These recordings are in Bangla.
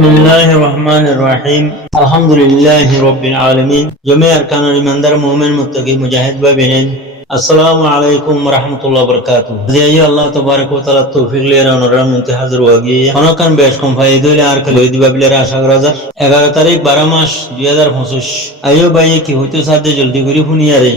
بسم الله الرحمن الرحيم الحمد لله رب العالمين جميع أركان الإيمان در مؤمن متقي مجاهد وبنين السلام عليكم ورحمة الله وبركاته زي الله تبارك وتعالى توفيق لنا ونرى منتهى حاضر واقعي أنا كان بيش كم فايدة لي أركل ويدي بابلر آشا غرازر 11 তারিখ 12 মাস 2025 আইও ভাই কি হইতো সাথে জলদি করে ফুনিয়া রে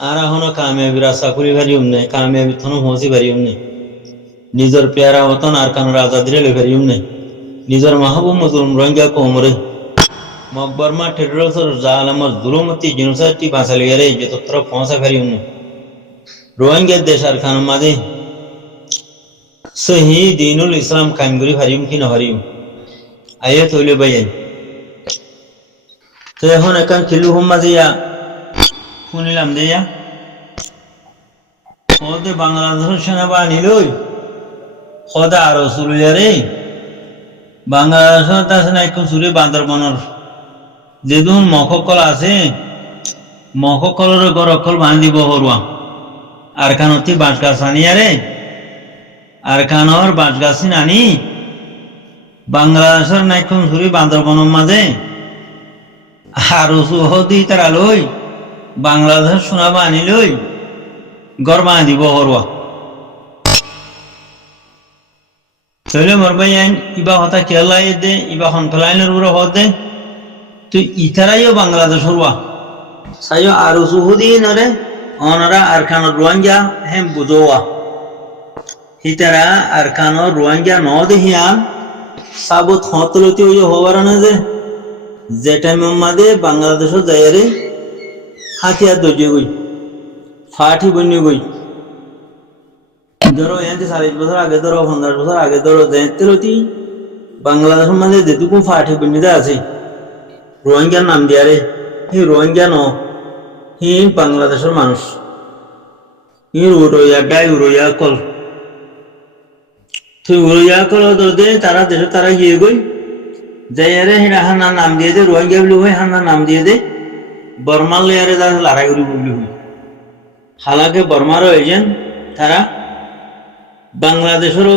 আর এখনো কামিয়াবির আশা করি পারিম নাই কামিয়াবি থনো পৌঁছি পারিম নাই নিজের পেয়ারা হতন আর কানোর আজাদিরে লে পারিম নাই নিজের মাহবুব মজলুম রোহিঙ্গা কোমরে মকবরমা টেরোরিস্ট জালামত জুলুমতি জিনোসাইডটি বাঁচালিয়ারে যে তত্র পৌঁছা পারিম নাই রোহিঙ্গা দেশ আর খান মাঝে সহি দিনুল ইসলাম কায়েম করি পারিম কি না পারিম আয়াত হইলে বাইন তো এখন একান খিলু হুম মাঝিয়া শুনিলাম দিয়া ওদের বাংলাদেশের সেনাবাহিনী লই খোদা আর রসুলিয়ারে বাংলাদেশের আছে না একটু সুরে বান্দরবনের যেদিন মখকল আছে মখকলের গরকল বান্ধিব হরুয়া আর খানতি বাঁশ গাছ আনিয়ারে আর খানর বাঁশ গাছ আনি বাংলাদেশের নাইকুন সুরে বান্দরবনের মাঝে আর সুহদি তারা লই বাংলাদেশের সোনাবা আনি লই গড় বাঁধিব হরুয়া তাহলে মরবাই আইন ইবা হতা কেলাই দে ইবা হনফলাইনের উপরে হতে তুই ইতারাইও বাংলাদেশ হরুয়া সাইও আর সুহুদি নরে অনরা আর খানোর রোহিঙ্গা হেম বুঝোয়া হিতারা আর খানোর রোহিঙ্গা ন দেহিয়ান সাবত হতলতি ওই হবার না যে টাইমের মাঝে বাংলাদেশও যাইরে হাতিয়ার দর্জে গই ফাটি বন্যে গই ধরো এতে 40 বছর আগে ধরো 50 বছর আগে ধরো দেখতে বাংলাদেশের মাঝে যেটুকু ফাটি বন্যিতে আছে রোহিঙ্গার নাম দিয়ারে হি রোহিঙ্গা ন হি বাংলাদেশের মানুষ হি উড়ইয়া ডাই উড়ইয়া কল তুই উড়ইয়া কল দে তারা দেশে তারা গিয়ে গই যাইয়ারে হিরা হানা নাম দিয়ে দে রোহিঙ্গা বলি হই হানা নাম দিয়ে দে বর্মার লেয়ারে তারা লড়াই করি বলি হই হালাকে বর্মার এজেন্ট তারা বাংলাদেশেরও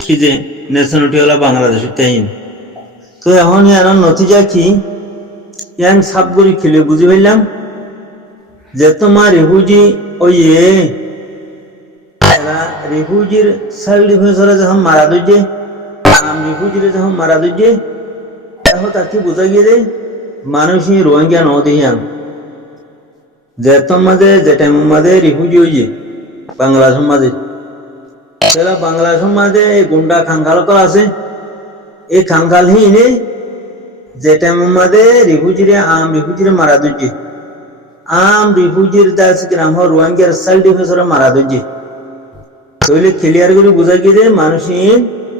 খিজে ন্যাশনালিটি হলো বাংলাদেশের তাই তো এখন আর নতিজা কি ইয়ান সাবগুড়ি খেলে বুঝি পাইলাম যে তোমার রিফিউজি ওই রিফিউজির সেলফ ডিফেন্সরে যখন মারা দিচ্ছে রিফিউজিরে যখন মারা দিচ্ছে এখন তাকে বোঝা গিয়ে দে মানুষই রোহিঙ্গা ন দেহিয়ান যে মাঝে যে টাইমের মাঝে রিফিউজি হইছে বাংলাদেশের মাঝে সেটা বাংলাদেশের মাঝে গুন্ডা খাঙ্গাল আছে এই খাঙ্গাল হিনে যে টাইমের মাঝে রিফিউজিরে মারা দিচ্ছে রিফিউজির দাস গ্রাম রোহিঙ্গার সেলফ ডিফেন্সরে মারা দিচ্ছে তাহলে ক্লিয়ার করে বোঝা গিয়ে মানুষই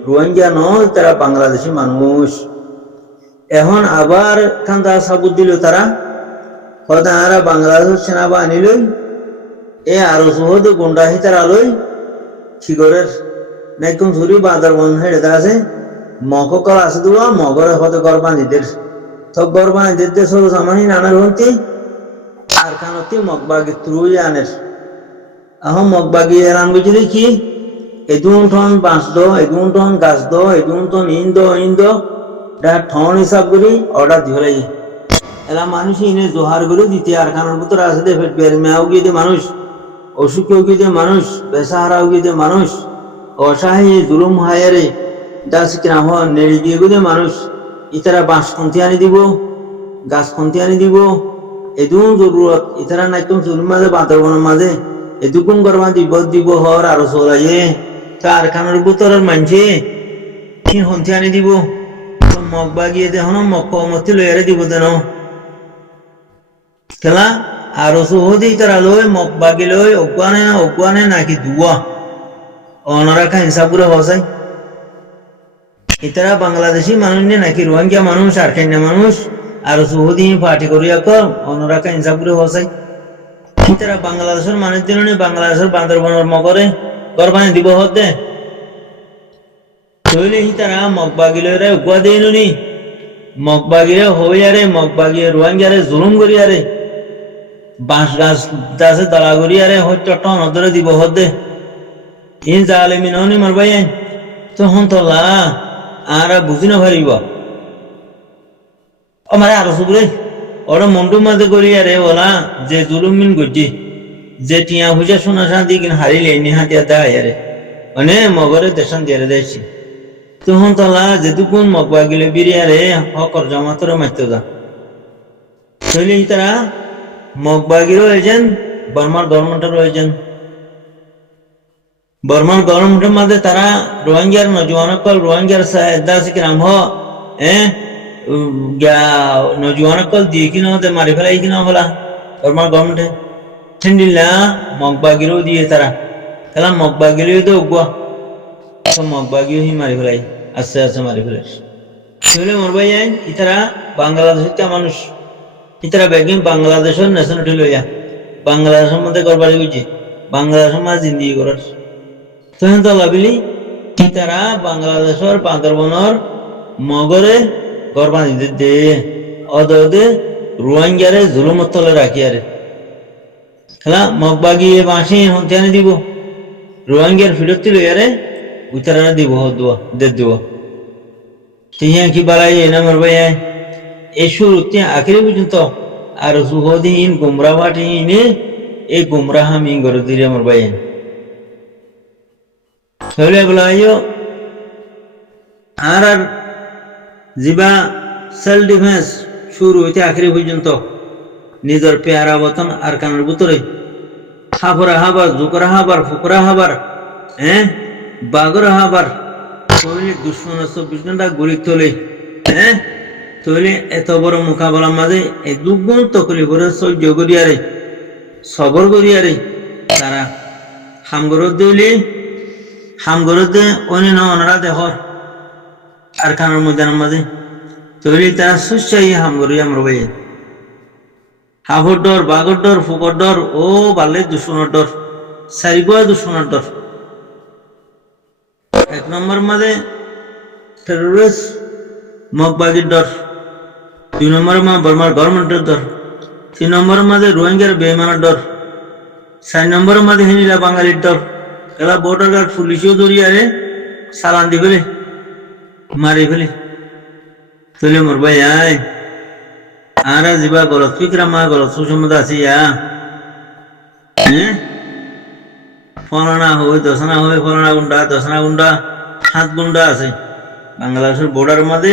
রোহিঙ্গা নয় তারা বাংলাদেশি মানুষ এখন আবার খান্দা সাবুত দিল তারা হয়তো বাংলাদেশের সেনাবাহিনী লই এ আরো সহজ গুন্ডা হি তারা লই শিগরের নাইকুম ঝুরি বাঁদরবন হেঁটে আছে মককল আছে দেওয়া মগরে হতে গড় বাঁধিদের তো গড় বাঁধিদের সরু সামানি নানার হন্তি আর খানতি মগবাগি ত্রুই আনের এখন মগবাগি এরান বুঝলি কি এদুন ঠন বাঁশ দো এদুন ঠন গাছ দো এদুন ঠন ইন্দ ঠন হিসাব করি অর্ডার দিয়ে এলা মানুষ ইনে জোহার করে দিতে আর খানোর ভিতরে আছে দে মেয়াও গিয়ে দে মানুষ অসুখেও গিয়ে দে মানুষ বেসাহারাও গিয়ে দে মানুষ অসহায় জুলুম হায়ারে দাস কিনা হন নেড়ে দিয়ে গিয়ে মানুষ ইতারা বাঁশ খন্তি আনি দিব গাছ খন্তি আনি দিব এদুন জরুরত ইতারা নাইকম চুরির মাঝে বাঁদরবনের মাঝে এদুকুন গরমা দিব হর আরো চলাইয়ে তার খানোর ভিতরের মানছে কি খন্তি আনি দিব মগ বাগিয়ে দে হন মগ কমতি লইয়ারে দিব দেন খেলা আরো সহজেই তারা লই মগ বাগি লই অজ্ঞানে নাকি দুয়া অনরাখা হিসাব করে হসাই ইতারা বাংলাদেশি মানুষ নে নাকি রোহিঙ্গা মানুষ আর কেন্যা মানুষ আরো সহজেই পার্টি করিয়া কর অনরাখা হিসাব করে হসাই ইতারা বাংলাদেশের মানুষ দিল বাংলাদেশের বান্দরবনের মগরে গরবানি দিব হতে তৈলে তারা মগ বাগি লইরে অজ্ঞা দেই নি মগ বাগিরে হইয়ারে মগ বাগিয়ে রোহিঙ্গারে জুলুম করিয়ারে বাঁশ গাছ গাছে দালা করিয়ারে হয়তো টন ধরে দিব হদে ইন জালেমিন হনি মারবাই তখন তোলা আরা বুঝি না পারিব আমার আরো সুবরে ওরা মন্টু মাঝে করি আরে ওলা যে জুলুমিন গজি যে টিয়া হুজা শোনা শান্তি কিন হারিলে নি হাতিয়া দেয় আরে মানে মগরে দেশান দিয়ে দেয়ছি তখন তলা যেটুকুন মগবা গেলে বিরিয়ারে হকর জমাতরে মারতে যা শৈলী তারা মগবাগির রয়েছেন বর্মার গভর্নমেন্টের রয়েছেন বর্মার গভর্নমেন্টের মধ্যে তারা রোহিঙ্গার নজওয়ানকল রোহিঙ্গার দাসিক রাম হ নজওয়ানকল দিয়ে কিনা হতে মারি ফেলাই কিনা বলা বর্মার গভর্নমেন্টে ঠেন্ডিল্লা মগবাগিরও দিয়ে তারা খেলা মগবাগিরিও তো উগুয়া মগবাগিও হি মারি ফেলাই আস্তে আস্তে মারি ফেলাই সেগুলো মরবাই যায় ইতারা বাংলাদেশের মানুষ ইতারা ব্যাগিং বাংলাদেশের ন্যাশনালিটি লইয়া বাংলাদেশের মধ্যে করবার হয়েছে বাংলাদেশের মাঝে জিন্দিগি করার তখন তো লাভিলি ইতারা বাংলাদেশের বান্দরবনের মগরে গরবা দিতে দে অদে রোহিঙ্গারে জুলুমত তলে রাখি আরে খেলা মগবাগি বাঁশি হন্তিয়ানে দিব রোহিঙ্গার ফিরতি লইয়ারে উতারা দিব দোয়া দে দোয়া তিহিয়া কি বালাই এনা মরবাই এই শুরুতে আখেরি পর্যন্ত আর সুহদিন গুমরা বাটিনে এই গুমরা হামি গরু দিরে মরবাই হলে বলাইও আর জিবা সেলফ ডিফেন্স শুরু হইতে আখেরি পর্যন্ত নিজের পেয়ারা বতন আর কানের ভিতরে হাফরা হাবার জুকরা হাবার ফুকরা হাবার বাগরা হাবার কইলে দুশ্মন 24 ঘন্টা গুলি তোলে তৈলে এত বড় মোকাবেলার মাঝে এই দুগুণ তকলিফরে সহ্য করিয়ারে সবর করিয়ারে তারা হামগরত দিলে হামগরত দে অন্য অনারা দেখর আর কানের ময়দানের মাঝে তৈলে তারা সুচাই হামগরিয়া মরবাই হাফর ডর বাগর ডর ফুকর ডর ও বালে দুশ্মনের ডর সারিগুয়া দুশ্মনের ডর এক নম্বর মাঝে টেরোরিস্ট মগবাগির ডর 2 নম্বর মা বর্মার গভর্নমেন্টের ডর 3 নম্বর মাঝে রোহিঙ্গার বেমানের ডর 4 নম্বর মাঝে হিনিলা বাঙালির ডর এলা বর্ডার গার্ড পুলিশও দরিয়ারে সালান দি ফেলে মারি ফেলে তুলে মরবাই আয় আরা জিবা গলত ফিকরা মা গলত সুসম্মত আছি ফলানা হয় দশনা হয় ফলানা গুন্ডা দশনা গুন্ডা 7 গুন্ডা আছে বাংলাদেশের বর্ডার মাঝে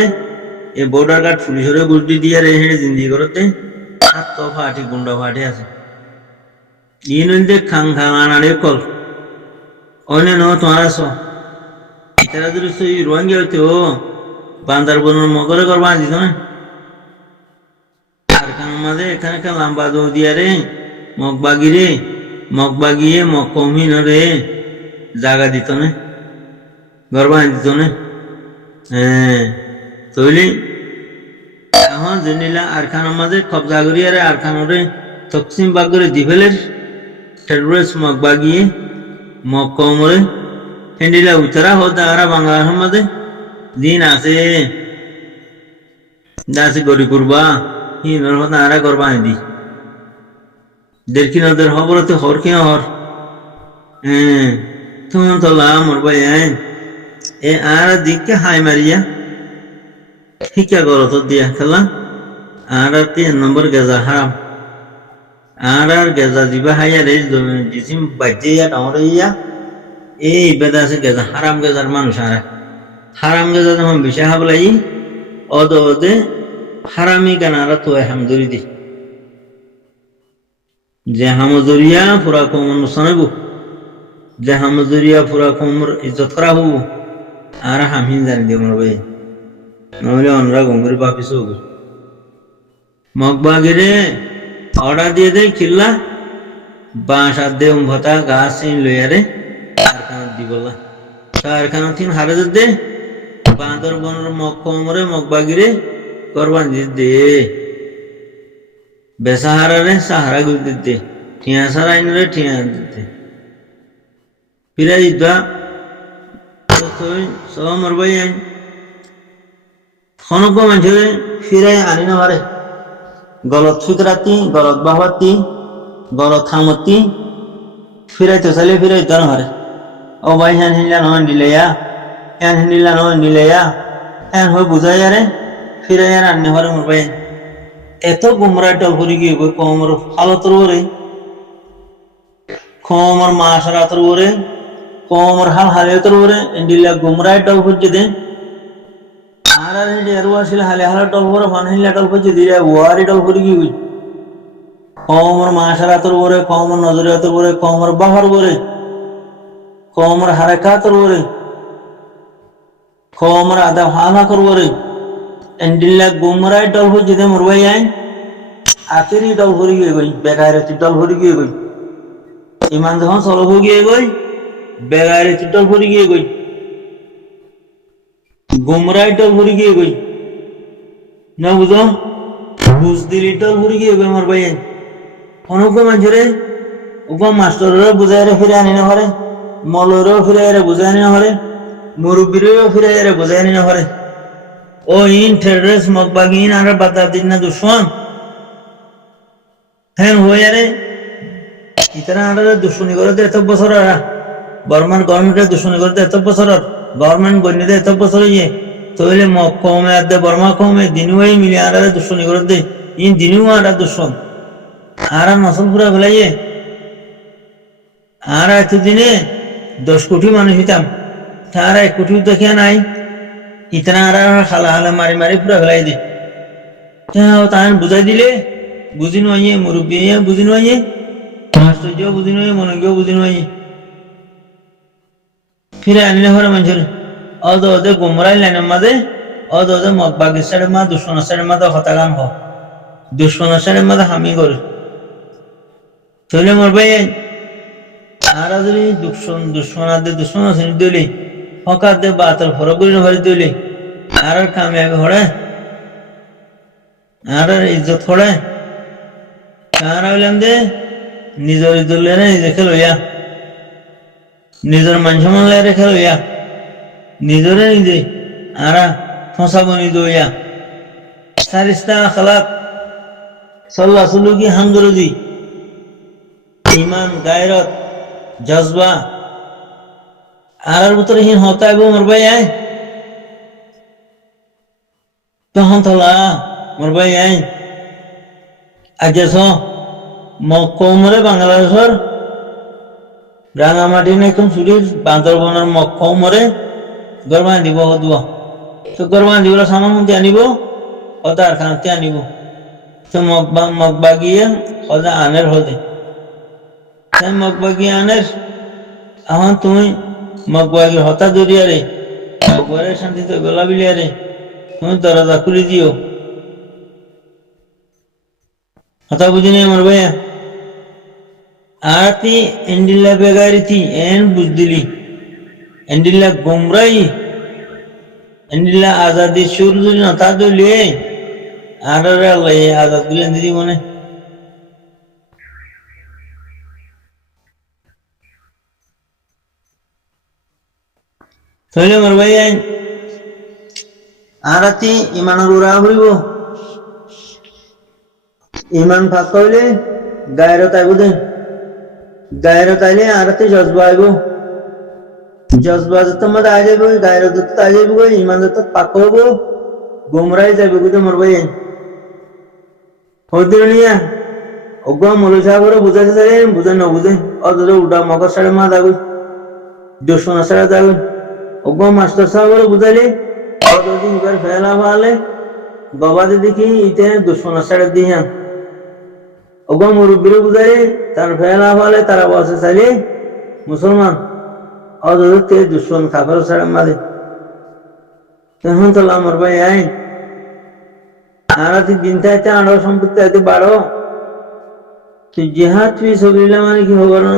এই বর্ডার গার্ড পুলিশের গুটি দিয়ে রেহে জিন্দি করতে 7 তো ফাটি গুন্ডা ফাটি আছে ইনন্দে খাং খাঙানারে কল অন্য ন তোমার সো ইতারা যদি সই রোহিঙ্গা হইতে ও বান্দরবনের মগরে করবা দিত না আর কান মাঝে এখানে কা লম্বা দৌ দিয়া রে মগবাগিয়ে মকমিনরে জায়গা দিত না গরবা দিত না তৈলি এখন জেনিলা আর খানের মাঝে কবজা করিয়ারে আর খানরে তকসিম বাগ করে দিফেলের টেরোরিস্ট মগবাগিয়ে মকমরে হেন্ডিলা উতরা হতে আরা বাংলাদেশের মাঝে দিন আছে দাসি গরি করবা হিনর হতে আরা করবা দি দেখি নদের খবরতে হর কে হর তখন তো লা মরবাই এ আর দিককে হাই মারিয়া শিক্ষা করত দিয়া খেলা আর 3 নম্বর গেজা হারাম আর গেজা দিবা হাইয়া রে জিসিম বাজে ইয়া ডাউরে ইয়া এই বেদা আছে গেজা হারাম গেজার মানুষ আর হারাম গেজা যখন বেশি হাবলাই অদে হারামি গানারা তো হামদুরি দি যে হামজুরিয়া পুরা কম অনুসনাবু যে হামজুরিয়া পুরা কমর ইজ্জত করা হবু আর হামিন জানি দিয়ে মরবে নহলে অনরা গঙ্গুরি বাপিস হবে মগবাগিরে অর্ডার দিয়ে দেয় কিল্লা বাঁশ আর দে ভতা গাছ চিন লইয়ারে কারখানা দিবলা কারখানা তিন হারে দে বান্দরবনের মকমরে মগবাগিরে করবান দে বেসাহারারে সাহারা গুল দিতে ঠিয়া সারাইনরে ঠিয়া দিতে ফিরাই দা সব মরবাই খনক মানুষের ফিরাই আনি না পারে গলত ফিকরাতি গলত বাহাতি গলত থামতি ফিরাইতে চাইলে ফিরাইতে না পারে ও ভাই হ্যান হিলা নহয় নিলেয়া হ্যান হিলা নহয় নিলেয়া এন হয়ে বুঝাই আরে ফিরে আর আন্নে হরে মোর ভাই এত গুমরাই টল করি গিয়ে কমর হালতর ওরে কমর মাসারাতর ওরে কমর হাল হালিয়তর ওরে ইন্ডিলা গুমরাই টল করছে দে আর আর হেডি আরো আসলে হালে হালা টল করে ফান হিলা টল করছে দিলে ওয়ারি টল করি গিয়ে কমর মাসারাতর ওরে কমর নজরিয়াতর ওরে কমর বাহার ওরে কমর হারাকাতর ওরে কমর আদা হালা কর ওরে এন্ডিলা গুমরাই টল করছে দে মোর ভাই আই আখেরি টল করি গিয়ে গই বেকারে টল করি গিয়ে গই ইমান যখন চলো হয়ে গিয়ে গই বেগারে টল করি গিয়ে গই গুমরাই টল করি গিয়ে গই না বুঝো বুঝ দিলি টল করি গিয়ে গই মোর ভাই অনুপ মানুষরে উপ মাস্টরেরও বুঝাই ফিরে আনি না হরে মলেরও ফিরে বুঝাই আনি না হরে মুরব্বীরও ফিরে বুঝাই আনি না হরে ও ইন টেররিস্ট মকবাগিন আর বাতা দিন না দুশ্মন হ্যাঁ হয়ে রে ইতারা আন্ডারে দুশ্মনী করে এত বছর বর্মান গভর্নমেন্টের দুশ্মনী করে এত বছর গভর্নমেন্ট বন্যতে এত বছর ইয়ে তৈলে মক কমে আর দে বর্মা কমে দিনুই মিলে আন্ডারে দুশ্মনী করে দে ইন দিনু আন্ডা দুশ্মন আর নসল পুরা ফেলাইয়ে আর এতদিনে 10 কোটি মানুষ হইতাম তার 1 কোটি দেখিয়া নাই ইতনা আর খালা হালা মারি মারি পুরা ফেলাই দে তাই বুঝাই দিলে বুঝি নয় মুরব্বী বুঝি নয় আশ্চর্য বুঝি নয় মনজ্ঞ বুঝি নয় ফিরে আনিলে হরে মানুষের অদ ওদে গুমরাই লাইনের মাঝে অদ ওদে মগবাগের সাইডের মা দুশ্মনের সাইডের মাঝে হতাগান হ দুশ্মনের সাইডের মাঝে হামি করে চলে মোর ভাই আর যদি দুশ্মনাদের দুশ্মন শ্রেণী দিলে হকার দে বাতর ফরগুলি ভরি দিলে আর কামিয়াবি হড়ে আর ইজ্জত হড়ে কার হইলাম দে নিজের ইজ্জত লইয়া নিজেকে লইয়া নিজের মান সম্মান লইয়া রেখে লইয়া নিজরে নিজে আর ফসাবনি দইয়া সারিস্তা আখলাক সাল্লাহ সুলুকি হামদরদি ইমান গায়রত জজবা আর ভিতরে হিন হতা এবং মোর ভাই আয় তখন তোলা মোর ভাই আয় আগে মক্কমরে বাংলাদেশের রাঙামাটি না একদম সুরির বান্দরবনের মক্কমরে গরবান দিব হদুয়া তো গরবান দিব সামান মধ্যে আনিব হতার খানতে আনিব তো মগবাগিয়ে হদা আনের হদে মগবাগি আনের এখন তুমি মগবাগির হতা দরিয়ারে ঘরে শান্তিতে গলা বিলিয়ারে তুমি দরজা খুলে দিও হতা বুঝি নেই আমার ভাইয়া আরতি এন্ডিল্লা বেগারিতি এন বুঝদিলি এন্ডিল্লা গুমরাই এন্ডিল্লা আজাদি সুর দিলি নতা দলিয়ে আর আল্লাহ আজাদ গুলি দিদি মনে তাহলে আমার ভাই আরতি ইমানের উড়া হইব ইমান ফাঁক হইলে গায়রত আইব দে গায়রত আইলে আরতি জজবা আইব জজবা যত মধ্যে আই যাইব গায়রত যত আই যাইব ইমান যত পাক হইব গুমরাই যাইব গুদে মোর ভাই হইদিল নিয়া অগ্বা মৌলভী সাহেবরে বুঝাইতে চাই বুঝে না বুঝে অথচ উল্টা মকর সাড়ে মা যাগুই দুশ্মন সাড়ে যাগুই অগ্বা মাস্টার সাহেবরে বুঝাইলে অতদিন এবার ফেলা ভালে বাবাদের দেখি ইতে দুশ্মন সাড়ে দিয়ে অগ্বা মুরব্বীরে বুঝাইলে তার ফেলা ভালে তারা বসে চাইলে মুসলমান অথচ দুশ্মন কাপড় সাড়ে মাঝে তখন তো আমার ভাই আইন আর দিন চাইতে আরো সম্পত্তি বাড়ো তুই জেহাদ তুই সবিল্লা মানে কি খবর না